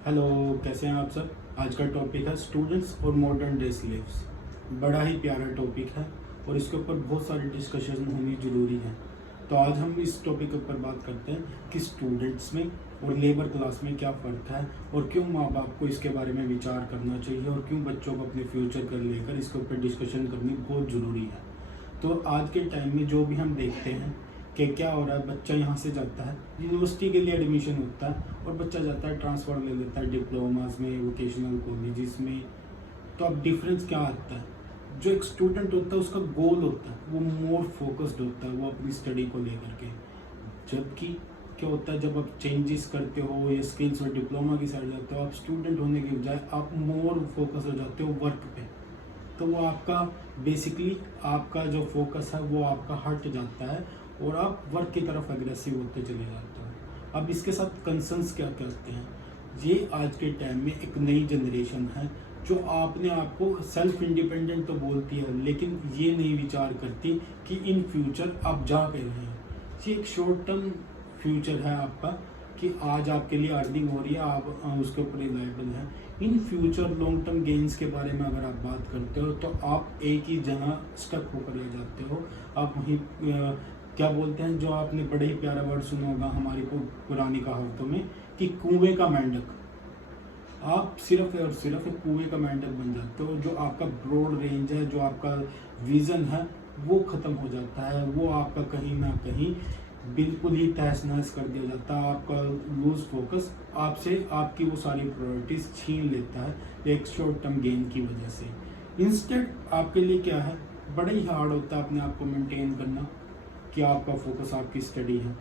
Hello, कैसे हैं आप सब। आज का टॉपिक है स्टूडेंट्स और मॉडर्न डे स्लेव्स। बड़ा ही प्यारा टॉपिक है और इसके ऊपर बहुत सारी डिस्कशन होनी ज़रूरी है। तो आज हम इस टॉपिक के ऊपर बात करते हैं कि स्टूडेंट्स में और लेबर क्लास में क्या फ़र्क है और क्यों माँ बाप को इसके बारे में विचार करना चाहिए और क्यों बच्चों को अपने फ्यूचर कर लेकर इसके ऊपर डिस्कशन करनी बहुत ज़रूरी है। तो आज के टाइम में जो भी हम देखते हैं कि क्या हो रहा है, बच्चा यहाँ से जाता है, यूनिवर्सिटी के लिए एडमिशन होता है और बच्चा जाता है ट्रांसफ़र ले लेता है डिप्लोमास में, वोकेशनल कॉलेजेस में। तो अब डिफरेंस क्या आता है, जो एक स्टूडेंट होता है उसका गोल होता है वो मोर फोकस्ड होता है वो अपनी स्टडी को लेकर के। जबकि क्या होता है, जब आप चेंजेस करते हो या स्किल्स और डिप्लोमा की साइड जाते हो, आप स्टूडेंट होने के बजाय आप मोर फोकस हो जाते हो वर्क पे। तो वो आपका बेसिकली आपका जो फोकस है वो आपका हट जाता है और आप वर्क की तरफ एग्रेसिव होते चले जाते हो। अब इसके साथ कंसर्न्स क्या करते हैं, ये आज के टाइम में एक नई जनरेशन है जो अपने आप को सेल्फ इंडिपेंडेंट तो बोलती है, लेकिन ये नहीं विचार करती कि इन फ्यूचर आप जा के रहे हैं। ये एक शॉर्ट टर्म फ्यूचर है आपका कि आज आपके लिए अर्निंग हो रही है, आप उसके ऊपर रिलायबल है। In future long term gains के बारे में अगर आप बात करते हो तो आप एक ही जगह स्टक होकर रह जाते हो। आप वहीं क्या बोलते हैं, जो आपने बड़े ही प्यारा वर्ड सुना होगा हमारी पुरानी कहावतों में कि कुएं का मेंढक। आप सिर्फ और सिर्फ एक कुएं का मेंढक बन जाते हो। जो आपका ब्रॉड रेंज है, जो आपका विज़न है वो ख़त्म हो जाता है, वो आपका कहीं ना कहीं बिल्कुल ही तहस नहस कर दिया जाता है। आपका लूज फोकस आपसे आपकी वो सारी प्रायोरिटीज़ छीन लेता है एक शॉर्ट टर्म गेन की वजह से। इंस्टेड आपके लिए क्या है, बड़ा ही हार्ड होता है अपने आप को मेंटेन करना कि आपका फोकस आपकी स्टडी है।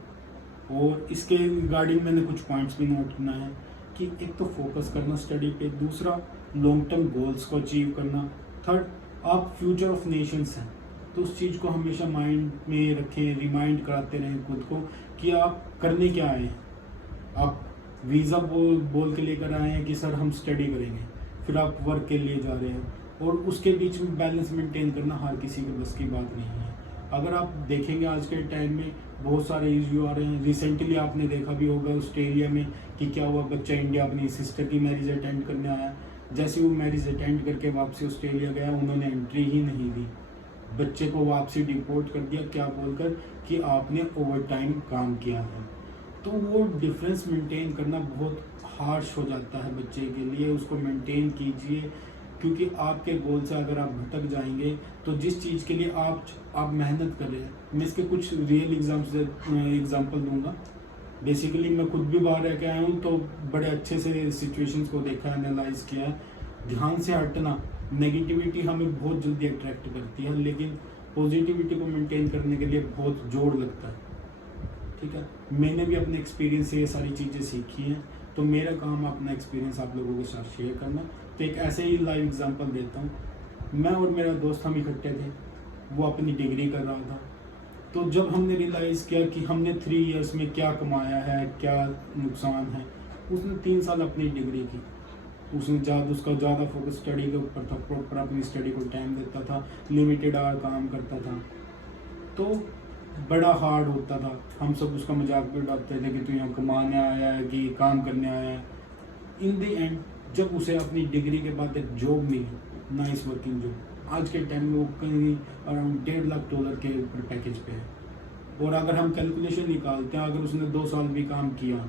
और इसके रिगार्डिंग मैंने कुछ पॉइंट्स भी नोट करना है कि एक तो फोकस करना स्टडी पे, दूसरा लॉन्ग टर्म गोल्स को अचीव करना, थर्ड आप फ्यूचर ऑफ नेशंस हैं तो उस चीज़ को हमेशा माइंड में रखें, रिमाइंड कराते रहें खुद को कि आप करने क्या आए हैं। आप वीज़ा बोल के लेकर आए हैं कि सर हम स्टडी करेंगे, फिर आप वर्क के लिए जा रहे हैं और उसके बीच में बैलेंस मेंटेन करना हर किसी के बस की बात नहीं है। अगर आप देखेंगे आज के टाइम में बहुत सारे इश्यू आ रहे हैं। रिसेंटली आपने देखा भी होगा ऑस्ट्रेलिया में कि क्या हुआ, बच्चा इंडिया अपनी सिस्टर की मैरिज अटेंड करने आया, जैसे वो मैरिज अटेंड करके वापसी ऑस्ट्रेलिया गया उन्होंने एंट्री ही नहीं दी, बच्चे को वापसी डिपोर्ट कर दिया, क्या बोलकर कि आपने ओवर टाइम काम किया है। तो वो डिफरेंस मेंटेन करना बहुत हार्श हो जाता है बच्चे के लिए। उसको मेंटेन कीजिए, क्योंकि आपके गोल से अगर आप भटक जाएंगे तो जिस चीज़ के लिए आप मेहनत कर रहे हैं, मैं इसके कुछ रियल एग्जांपल दूंगा। बेसिकली मैं खुद भी बाहर रह के आया हूँ तो बड़े अच्छे से सिचुएशंस को देखा, एनालाइज किया है। ध्यान से हटना, नेगेटिविटी हमें बहुत जल्दी अट्रैक्ट करती है, लेकिन पॉजिटिविटी को मेंटेन करने के लिए बहुत जोर लगता है। ठीक है, मैंने भी अपने एक्सपीरियंस से ये सारी चीज़ें सीखी हैं, तो मेरा काम अपना एक्सपीरियंस आप लोगों के साथ शेयर करना। तो एक ऐसे ही लाइव एग्जांपल देता हूँ। मैं और मेरा दोस्त हम इकट्ठे थे, वो अपनी डिग्री कर रहा था। तो जब हमने रियलाइज़ किया कि हमने 3 इयर्स में क्या कमाया है, क्या नुकसान है, उसने 3 साल अपनी डिग्री की, उसका ज़्यादा फोकस स्टडी के ऊपर था, प्रॉपर अपनी स्टडी को टाइम देता था, लिमिटेड आवर काम करता था। तो बड़ा हार्ड होता था, हम सब उसका मजाक भी उड़ाते थे कि तू यहाँ कमाने आया है कि काम करने आया है। इन द एंड जब उसे अपनी डिग्री के बाद एक जॉब मिली, नाइस वर्किंग जॉब, आज के टाइम में वो कहीं अराउंड $1.5 लाख के ऊपर पैकेज पे है। और अगर हम कैलकुलेशन निकालते हैं, अगर उसने 2 साल भी काम किया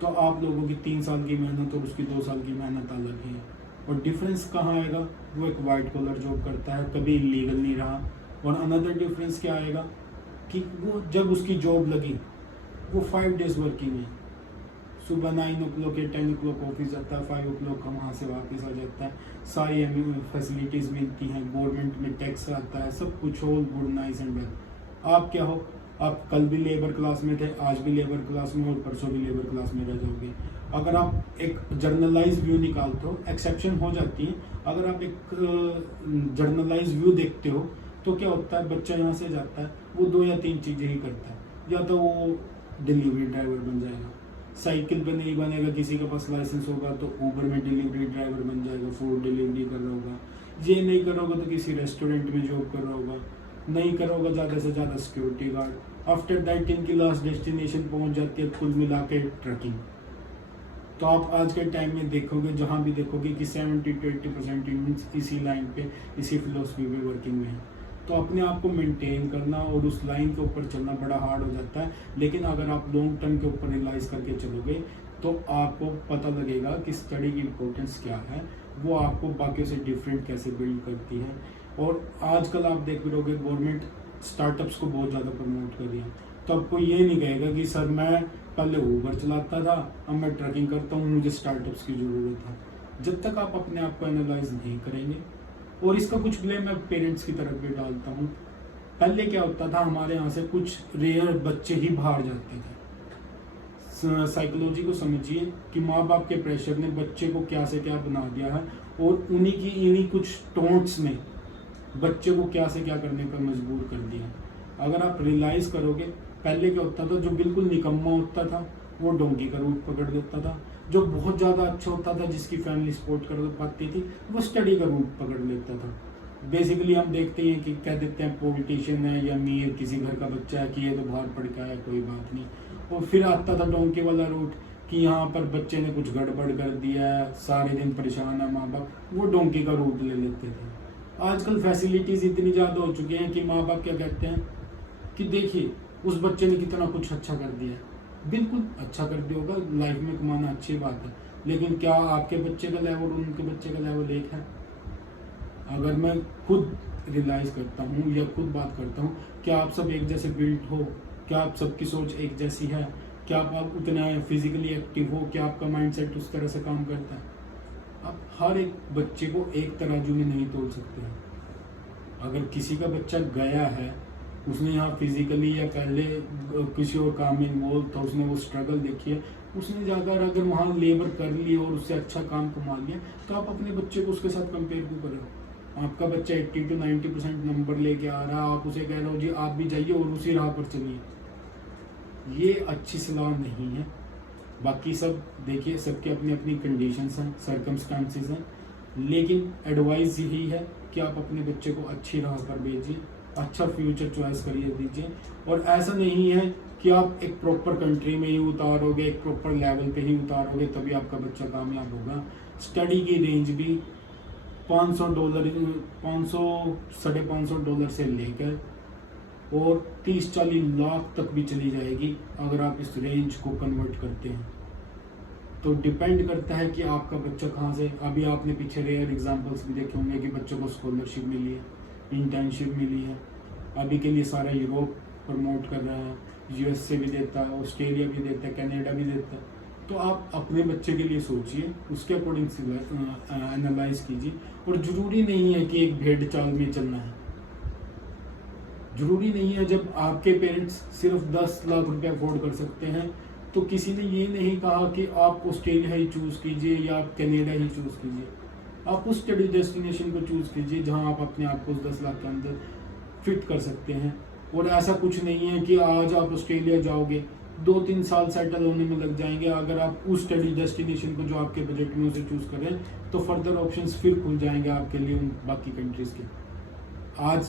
तो आप लोगों की 3 साल की मेहनत और उसकी 2 साल की मेहनत अलग है। और डिफरेंस कहाँ आएगा, वो एक वाइट कॉलर जॉब करता है, कभी इलीगल नहीं रहा। और अनदर डिफरेंस क्या आएगा कि वो जब उसकी जॉब लगी वो 5 डेज वर्किंग है, सुबह 9 o'clock या 10 o'clock ऑफिस जाता है, 5 o'clock का वहाँ से वापस आ जाता है, सारी फैसिलिटीज़ मिलती हैं, गवर्नमेंट में टैक्स आता है, सब कुछ all good nice and well. आप क्या हो, आप कल भी लेबर क्लास में थे, आज भी लेबर क्लास में और परसों भी लेबर क्लास में रह जाओगे। अगर आप एक जर्नलाइज व्यू निकालते हो, एक्सेप्शन हो जाती है, अगर आप एक जर्नलाइज व्यू देखते हो तो क्या होता है, बच्चा यहाँ से जाता है वो 2 या 3 चीज़ें ही करता है। या तो वो डिलीवरी ड्राइवर बन जाएगा, साइकिल पे नहीं बनेगा, किसी के पास लाइसेंस होगा तो ऊबर में डिलीवरी ड्राइवर बन जाएगा, फूड डिलीवरी कर रहा होगा। ये नहीं करोगे तो किसी रेस्टोरेंट में जॉब कर रहा होगा, नहीं करोगे ज़्यादा से ज़्यादा सिक्योरिटी गार्ड। आफ्टर दैट इनकी लास्ट डेस्टिनेशन पहुंच जाती है कुल मिला के ट्रकिंग। तो आप आज के टाइम में देखोगे, जहाँ भी देखोगे कि 70 to 80% इंडियंस इसी लाइन पे, इसी फिलोसफी पे वर्किंग में है। तो अपने आप को मेंटेन करना और उस लाइन के ऊपर चलना बड़ा हार्ड हो जाता है, लेकिन अगर आप लॉन्ग टर्म के ऊपर रियलाइज करके चलोगे तो आपको पता लगेगा कि स्टडी की इम्पोर्टेंस क्या है, वो आपको बाकियों से डिफरेंट कैसे बिल्ड करती है। और आजकल आप देख रहोगे गवर्नमेंट स्टार्टअप्स को बहुत ज़्यादा प्रमोट कर रही है, तो आपको ये नहीं कहेगा कि सर मैं पहले ऊबर चलाता था, अब मैं ट्रकिंग करता हूँ, मुझे स्टार्टअप्स की ज़रूरत है। जब तक आप अपने आप को एनालाइज नहीं करेंगे, और इसका कुछ ब्लेम मैं पेरेंट्स की तरफ भी डालता हूँ। पहले क्या होता था, हमारे यहाँ से कुछ रेयर बच्चे ही बाहर जाते थे। साइकोलॉजी को समझिए कि माँ बाप के प्रेशर ने बच्चे को क्या से क्या बना दिया है, और इन्हीं कुछ टोंट्स ने बच्चे को क्या से क्या करने पर मजबूर कर दिया। अगर आप रियलाइज करोगे, पहले क्या होता था, जो बिल्कुल निकम्मा होता था वो डोंकी का रूट पकड़ लेता था, जो बहुत ज़्यादा अच्छा होता था, जिसकी फैमिली सपोर्ट कर पाती थी, वो स्टडी का रूट पकड़ लेता था। बेसिकली हम देखते हैं कि कह देते हैं पॉलिटिशियन है या अमीर किसी घर का बच्चा है कि ये तो बाहर पढ़ के आया, कोई बात नहीं। और फिर आता था डोंकी वाला रूट कि यहाँ पर बच्चे ने कुछ गड़बड़ कर दिया है, सारे दिन परेशान है माँ बाप, वो डोंकी का रूट ले लेते थे। आजकल फैसिलिटीज़ इतनी ज़्यादा हो चुकी हैं कि माँ बाप क्या कहते हैं कि देखिए उस बच्चे ने कितना कुछ अच्छा कर दिया है। बिल्कुल अच्छा कर दिया होगा, लाइफ में कमाना अच्छी बात है, लेकिन क्या आपके बच्चे का लेवल उनके बच्चे का लेवल एक है? अगर मैं खुद रियलाइज़ करता हूँ या खुद बात करता हूँ, क्या आप सब एक जैसे बिल्ड हो? क्या आप सबकी सोच एक जैसी है? क्या आप उतना फिजिकली एक्टिव हो? क्या आपका माइंडसेट उस तरह से काम करता है? आप हर एक बच्चे को एक तराजू में नहीं तोल सकते हैं। अगर किसी का बच्चा गया है, उसने यहाँ फिजिकली या पहले किसी और काम में इन्वॉल्व था, उसने वो स्ट्रगल देखी है, उसने जाकर अगर वहाँ लेबर कर ली और उससे अच्छा काम कमा लिया, तो आप अपने बच्चे को उसके साथ कंपेयर क्यों कर रहे हो? आपका बच्चा 80 to 90% नंबर लेके आ रहा है, आप उसे कह रहे हो जी आप भी जाइए और उसी राह पर चलिए। ये अच्छी सलाह नहीं है। बाकी सब देखिए, सबके अपनी अपनी कंडीशंस हैं, सर्कमस्टांसिस हैं, लेकिन एडवाइस यही है कि आप अपने बच्चे को अच्छी राह पर भेजिए, अच्छा फ्यूचर चॉइस करिए दीजिए। और ऐसा नहीं है कि आप एक प्रॉपर कंट्री में ही उतारोगे, एक प्रॉपर लेवल पे ही उतारोगे तभी आपका बच्चा कामयाब होगा। स्टडी की रेंज भी $500, $500-550 से लेकर और 30-40 लाख तक भी चली जाएगी अगर आप इस रेंज को कन्वर्ट करते हैं। तो डिपेंड करता है कि आपका बच्चा कहाँ से। अभी आपने पीछे रेयर एग्जांपल्स भी देखे होंगे कि बच्चों को स्कॉलरशिप मिली है, इंटर्नशिप मिली है। अभी के लिए सारा यूरोप प्रमोट कर रहा है, यूएसए भी देता है, ऑस्ट्रेलिया भी देता है, कनाडा भी देता है। तो आप अपने बच्चे के लिए सोचिए, उसके अकॉर्डिंग एनालाइज कीजिए। और ज़रूरी नहीं है कि एक भेड़ चाल में चलना है, ज़रूरी नहीं है। जब आपके पेरेंट्स सिर्फ 10 लाख रुपए अफोर्ड कर सकते हैं, तो किसी ने ये नहीं कहा कि आप ऑस्ट्रेलिया ही चूज़ कीजिए या आप कनाडा ही चूज़ कीजिए। आप उस स्टडी डेस्टिनेशन को चूज़ कीजिए जहां आप अपने आप को उस 10 लाख के अंदर फिट कर सकते हैं। और ऐसा कुछ नहीं है कि आज आप ऑस्ट्रेलिया जाओगे, 2-3 साल सेटल होने में लग जाएंगे। अगर आप उस स्टडी डेस्टिनेशन को जो आपके बजट में उसे चूज़ करें, तो फर्दर ऑप्शंस फिर खुल जाएंगे आपके लिए उन बाकी कंट्रीज़ के। आज